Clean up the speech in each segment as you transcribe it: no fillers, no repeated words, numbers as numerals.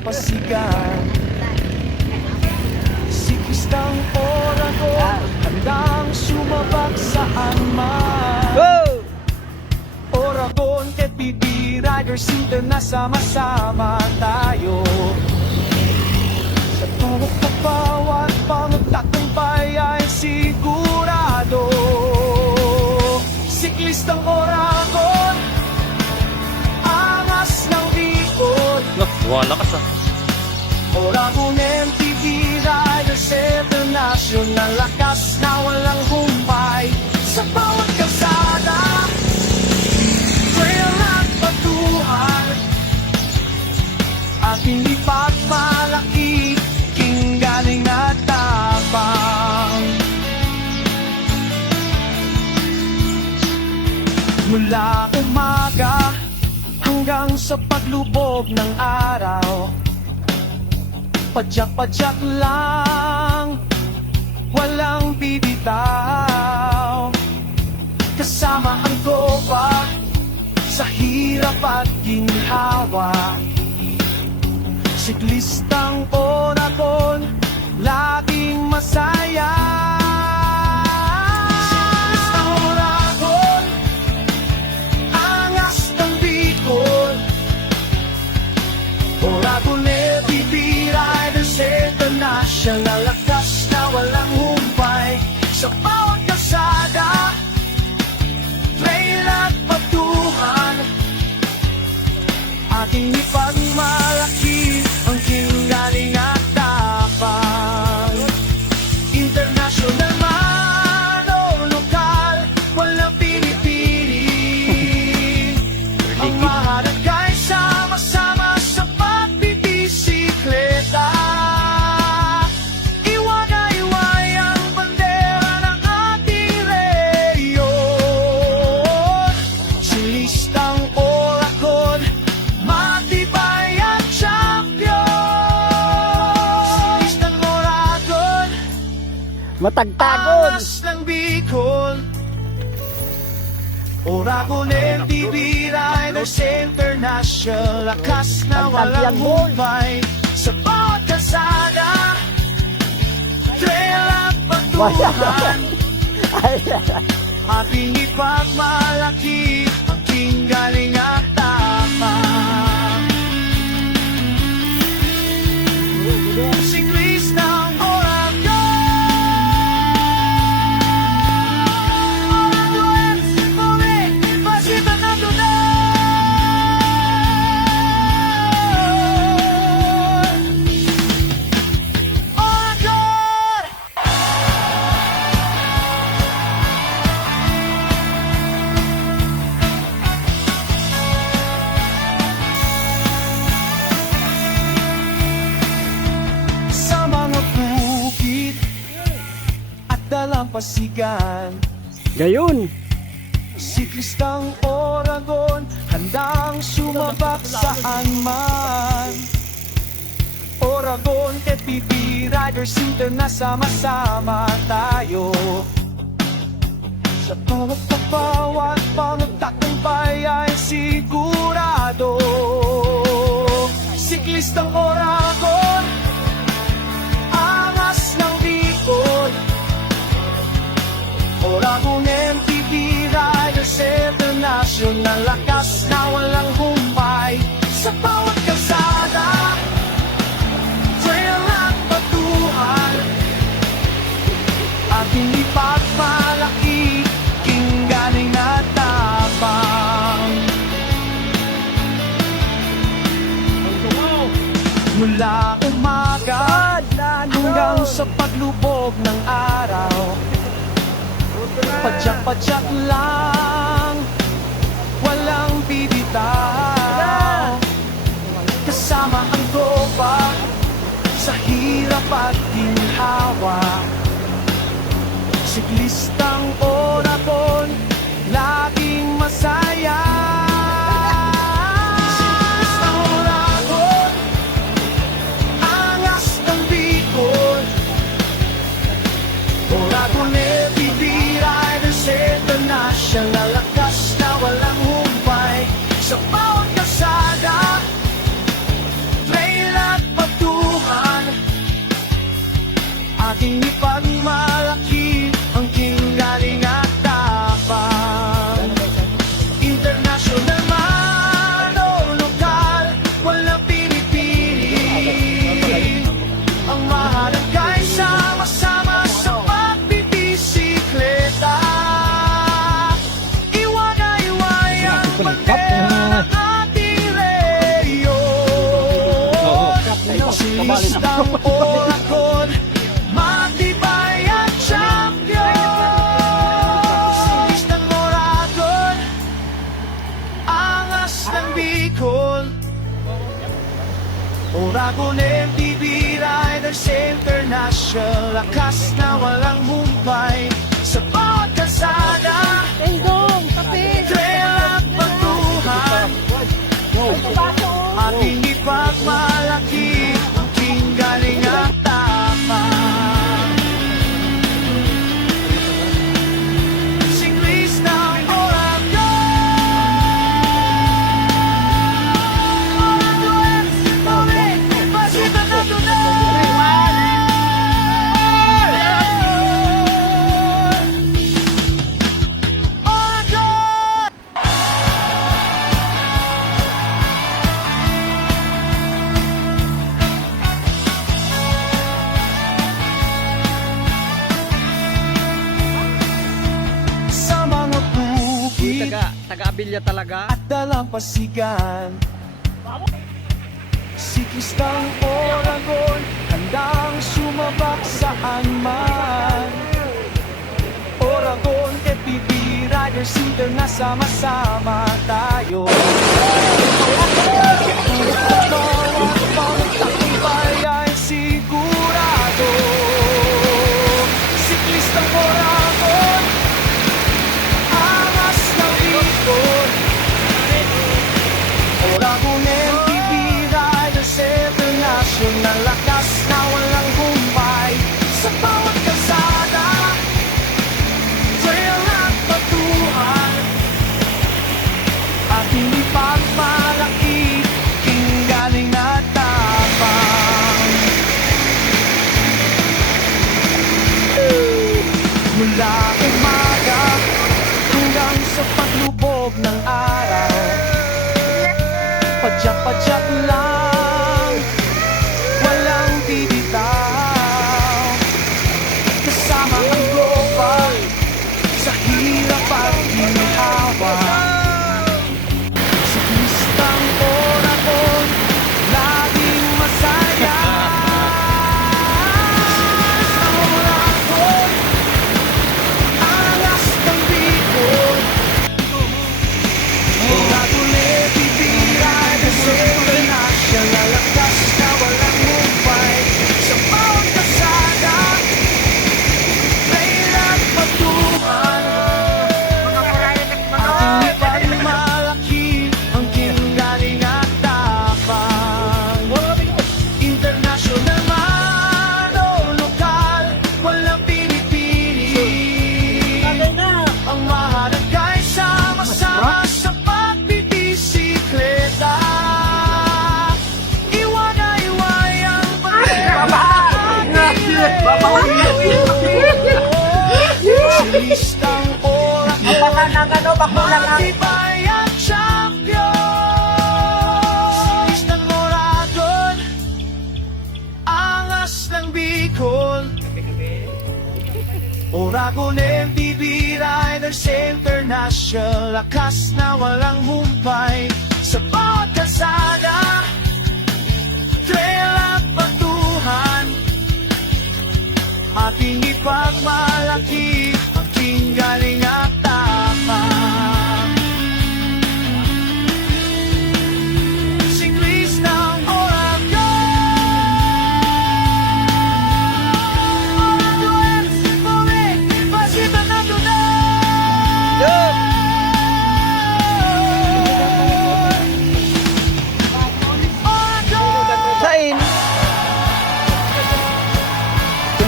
dalampasigan. Siklistang Oragon, handang sumabak saan man. Oragon, FPP Riders Sama-sama tayo. Sa bawat bawat pangtagumpay ay sigurado. Siklistang Oragon, angas ng Bicol. Wala ka sa Oragon MTV Riders International, lakas na walang humpay. Sa bawat kalsada, trail at batuhan, ating ipagmalaki, galing at tapang. Mula umaga hanggang sa paglubog ng araw, padyak-padyak lang, walang bibitaw. Kasama ang tropa sa hirap at ginhawa. Siklistang Oragon, laging masaya. Siklistang Oragon, angas ng Bicol. Oragon FPP Riders International, lakas na walang humpay. Sa bawat kalsada, trail at batuhan, ating ipagmalaki ang galing at tapang. International man o lokal, walang pinipili. Ang mahalaga ay sama-sama sa pagbibisikleta. Iwagay-iway ang bandera ng ating reyon. Siklistang Oragon, matibay at champion. Siklistang Oragon, Matagtagon. angas ng Bicol. Oragon MTV Riders International, lakas na walang humpay. Sa bawat kalsada, trail at batuhan, ating ipagmalaki ang galing at tapang. Siklistang Oragon, pasipan na tunay. Oragon! Sa mga bukid at dalampasigan, Gayon. siklistang Oragon, handang sumabak saan man. Oragon FPP Riders Sama-sama tayo. Sa bawat pangtagumpay ay sigurado. Siklistang Oragon, angas ng Bicol. Oragon MTV Riders International, lakas na walang humpay. Sa bawat kalsada, trail at batuhan, ating ipagmalaki, galing at tapang. Mula umaga hanggang sa paglubog ng araw, padyak-padyak lang, walang bibitaw. Kasama ang tropa sa hirap at ginhawa. Siklistang Oragon, laging masaya. Siklistang Oragon, angas ng Bicol. Oragon FPP Riders International, lakas na walang humpay. Sa bawat kalsada, trail at Siklistang Oragon, matibay at champion. Siklistang Oragon, angas ng Bicol. Oragon MTV Riders International, lakas na walang humpay sa bawat kalsada. Tendong, kapit. Trail at batuhan, ating ipagmalaki ang king galing at tapang. Siklistang Oragon, Oragon, pasitan na tunay. Oragon! Sa mga bukid Taga-abilya talaga. at dalampasigan, siklistang Oragon, handang sumabak saan man. Oragon, FPV Riders International, sama tayo. Bawat tagumpay ay sigurado. Siklistang Oragon, angas ng Bicol. Oragon MTV Riders International, lakas na walang humpay sa bawat kalsada. Trail at batuhan, ating ipagmalaki, king galing at tapang. Mula umaga hanggang sa paglubog ng araw, padyak-padyak lang, walang bibitaw. Kasama ang global sa hirap at ginhawa. Siklistang Oragon, laging masaya. Siklistang Oragon, angas ng Bicol. Oragon FPV Riders International, lakas na walang humpay sa bawat kalsada. Trail at batuhan, ating ipagmalaki ang king galing at tapang. International man o lokal, walang pinipili. Ang mahalaga ay sama-sama sa pagbibisikleta. Iwan-iway ang Siklistang Oragon, matibay at champion. Siklistang Oragon, angas ng Bicol. Oragon MTV Riders International, lakas na walang humpay sa bawat kalsada. Trail at batuhan, ating ipagmalaki ang king galing at tapang. Siklistang Oragon, pasitan na tunay. Oragon! Sain.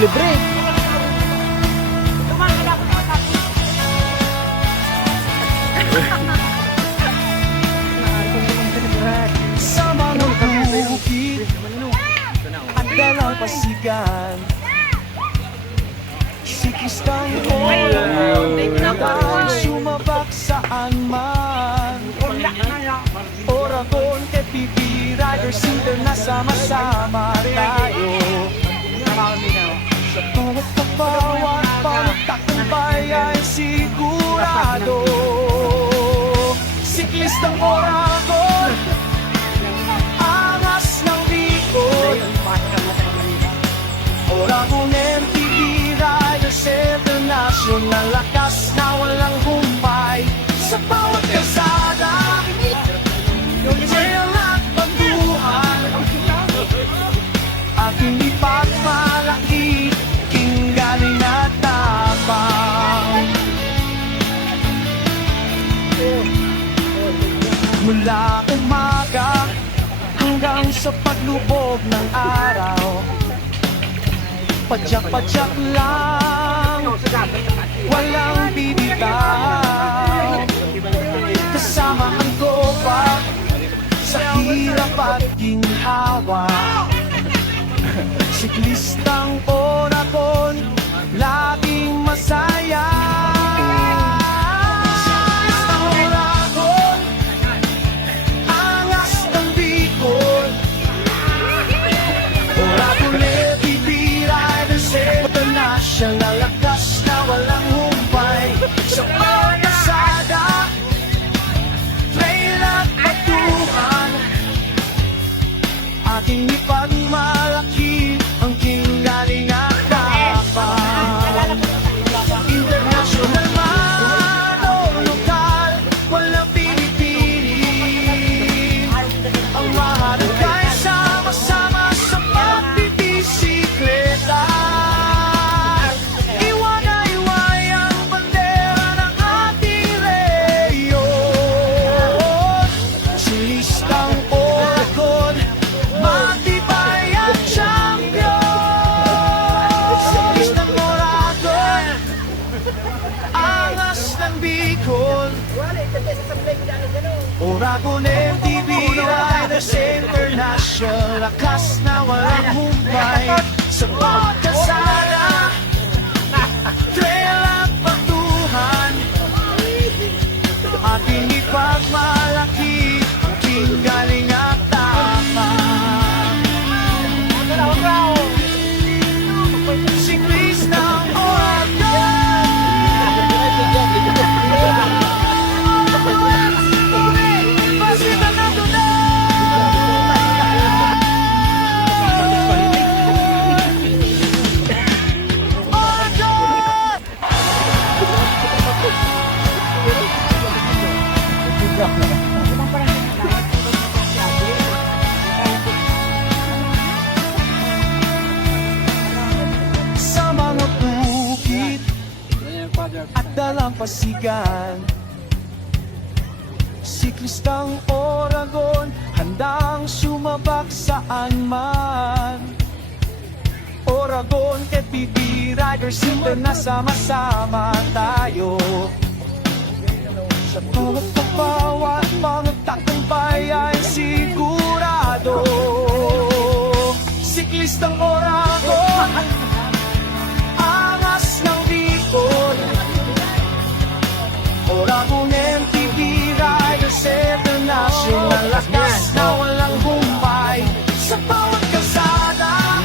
Libre. Sa mga bukid at dalampasigan, siklistang Oragon, handang sumabak saan man. Oragon FPV Riders International, sama tayo. Sa bawat pagbawan, bawat tagumpay ay sigurado. Siklistang Oragon, angas ng Bicol. Mula umaga hanggang sa paglubog ng araw, padyak-padyak lang, walang bibitaw. Kasama ang tropa sa hirap at ginhawa, siklistang Oragon, laging masaya. Siklistang Oragon, angas ng Bicol, Oragon FPP Riders International, lakas na walang humpay sa pagkasada, trail at patuhan. Ating ipagmalaki ang kinggaling at tapang. International man o lokal, walang pinipili. Ang maharagay sama-sama sa pagbibisikleta. Iwan-iway ang bandera ng ating reyon. Silistang Oragon, matibay ang champion. Silistang Oragon, angas ng Bicol, Oragon MTV Riders International, lakas na walang humpay sa pagkasala, trail at patuhan. Ating ipagmalaki ang kinggaling at tapang. Siklistang Oragon, pasitan na Oragon! Sa mga bukid at dalampasigan, siklistang Oragon, handang sumabak saan man. Oragon, FPP Riders International, sama-sama tayo. Sa bawat pagbawa, mga tagumpay ay sigurado. Siklistang Oragon, angas ng Bicol, Oragon MTV Riders International, lakas na walang humpay sa bawat kalsada,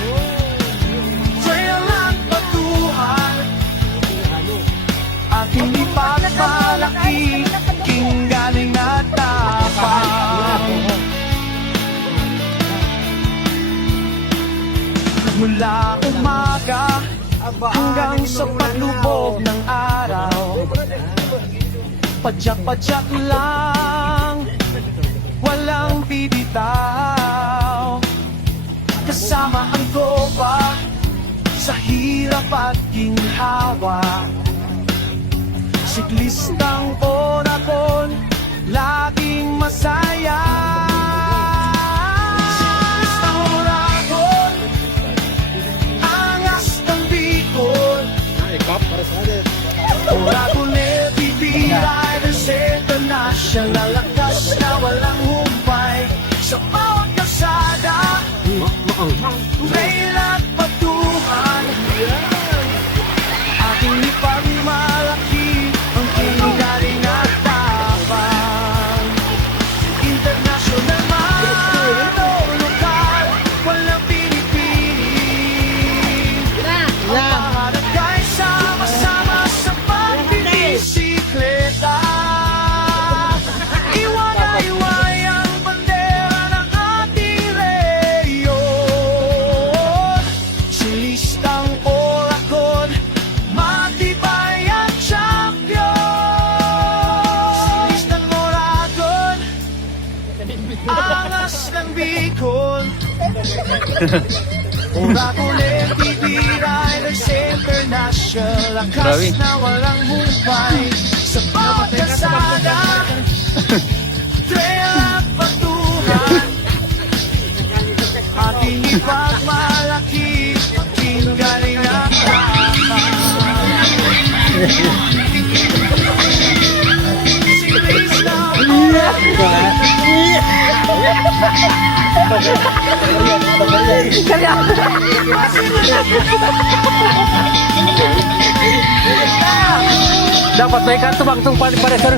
trail at patuhan. Ating ipagmalaki, kinggaling at tapang. Mula umaga hanggang sa paglubog ng araw, padyak-padyak lang, walang bibitaw. Kasama ang tropa sa hirap at ginhawa, siklistang Oragon, laging masaya. Siklistang Oragon, angas ng Bicol, Oragon FPP Riders International, lakas na walang humpay sa bawat kalsada, trail at patuhan. Ating ipagmalaki ang kinggaling at tapang. International man o lokal, walang pinipili. Ang maharagay sama-sama sa pagbibisikleta. Iwan-iway ang bandera ng ating reyon. Silistang Oragon, matibay ang champion. Silistang Oragon, angas ng Bicol, Oragon MTV Riders International, lakas na walang humpay sa bawat kalsada, trail Ating ipagmalaki ating galingan. Si Krista Dapat may kantubang-tung pada sir.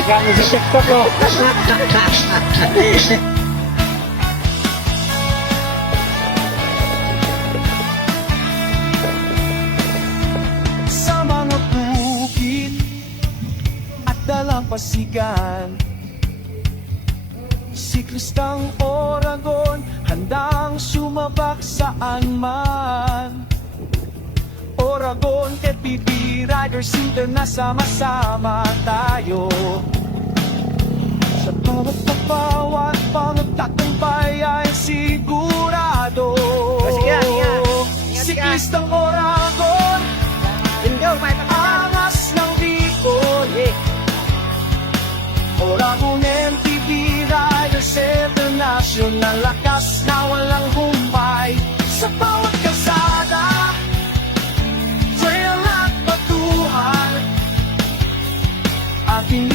Jangan si TikTok lo. sa mga bukid at dalampasigan, siklistang Oragon handang sumabak saan man. Oragon at PB Riders internasama-sama tayo. Sa bawat pagbawat pangtagumpay ay sigurado. Siklistang Oragon, angas ng Bicol. Oragon MTV Riders International, lakas na walang humpay. Sa bawat kalsada, trail at batuhan, ating